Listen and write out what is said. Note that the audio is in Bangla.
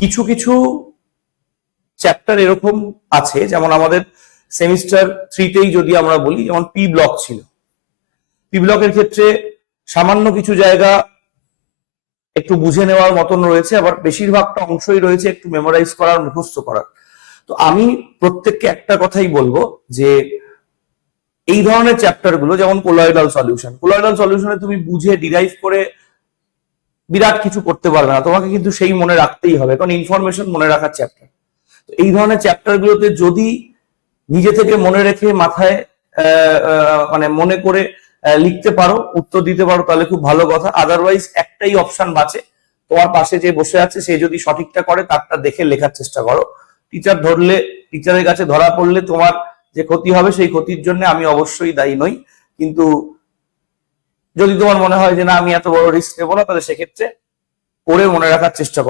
কিছু কিছু চ্যাপ্টার এরকম আছে, যেমন আমাদের সেমিস্টার 3-তেই যদি আমরা বলি, যেমন পি ব্লক ছিল। পি ব্লকের ক্ষেত্রে সামান্য কিছু জায়গা একটু বুঝে নেওয়ার মতন রয়েছে, আবার বেশিরভাগটা অংশই রয়েছে একটু মেমোরাইজ করার, মুখস্থ করার। তো আমি প্রত্যেককে একটা কথাই বলবো যে এই ধরনের চ্যাপ্টার গুলো, যেমন কোলয়েডাল সলিউশনে তুমি বুঝে ডিরাইভ করে বিরাট কিছু করতে পারবে না, তোমাকে কিন্তু সেই মনে রাখতেই হবে, কারণ ইনফরমেশন মনে রাখার চ্যাপ্টার। তো এই ধরনের চ্যাপ্টার গুলোতে যদি নিজে থেকে মনে রেখে মাথায় মানে মনে করে লিখতে পারো, উত্তর দিতে পারো, তাহলে খুব ভালো কথা। আদারওয়াইজ একটাই অপশন বাঁচে, তোমার পাশে যে বসে আছে সে যদি সঠিকটা করে তারটা দেখে লেখার চেষ্টা করো। টিচারের কাছে ধরা পড়লে তোমার যে ক্ষতি হবে, সেই ক্ষতির জন্য আমি অবশ্যই দায়ী নই। কিন্তু যদি তোমার মনে হয় যে না, আমি এত বড় রিস্ক নেবো না, তাহলে সেক্ষেত্রে করে মনে রাখার চেষ্টা করো।